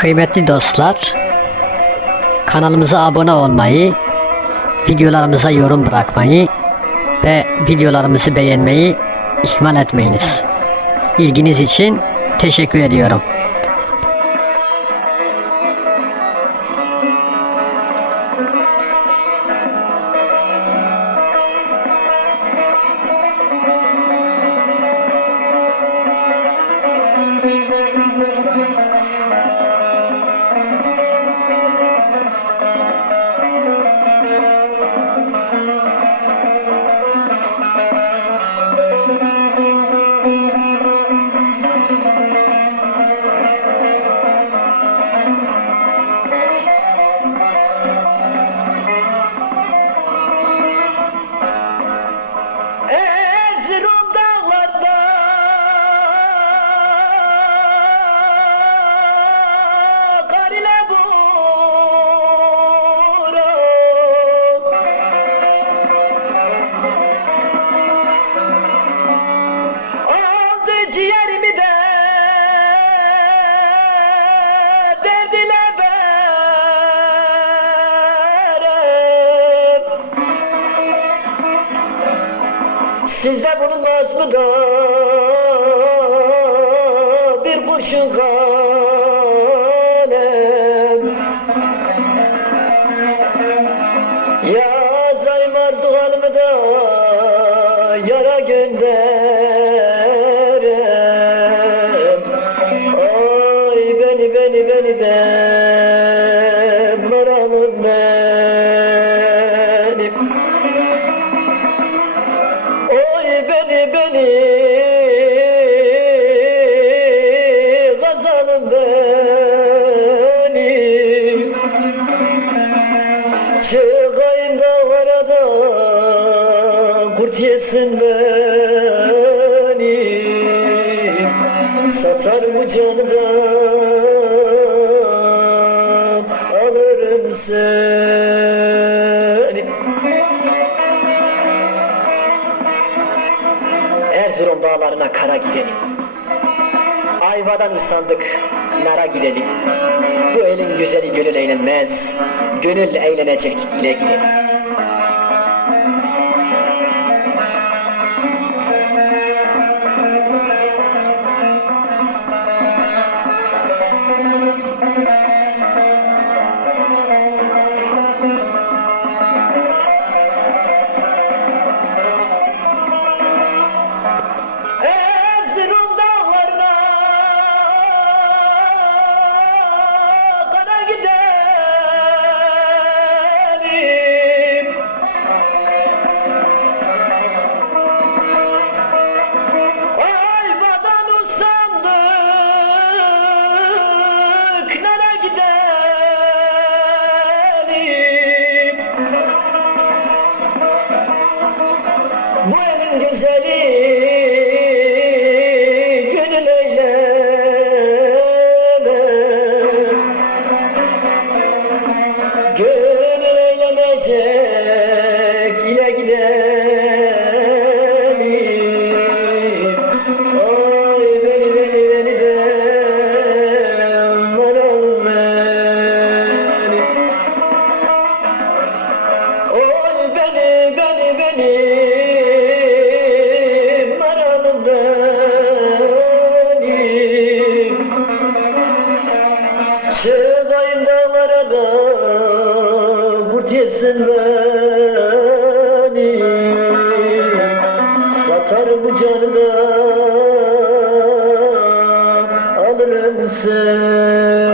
Kıymetli dostlar, kanalımıza abone olmayı, videolarımıza yorum bırakmayı ve videolarımızı beğenmeyi ihmal etmeyiniz. İlginiz için teşekkür ediyorum. Erzurum dağlarda kar ile aldı ciğerimi de derdile verem. Sizde bulunmaz mı da bir kurşun kalem? Yazayım arzu halimi da yara gönderem. Ay beni de maralım benim. Oy beni gazalım benim. Çıkayım dağlara da kurt yesin beni. Satar bu canıdan alırım seni. Erzurum dağlarına kara gidelim. Ayvadan ısandık, nara gidelim. Bu elin güzeli gönül eğlenmez. Gönül eğlenecek ile gidelim. Erzurum dağlarına kadar gidelim. Ayvadan usandık, nara gidelim. Bu elin güzeli gönül eylemez. Gönül eylemeyecek ile gidelim. Ay beni de maralım benim. Oy beni maralım benim. Çıkayım dağlara da kurt yesin beni. Satar bu canı da alırım seni.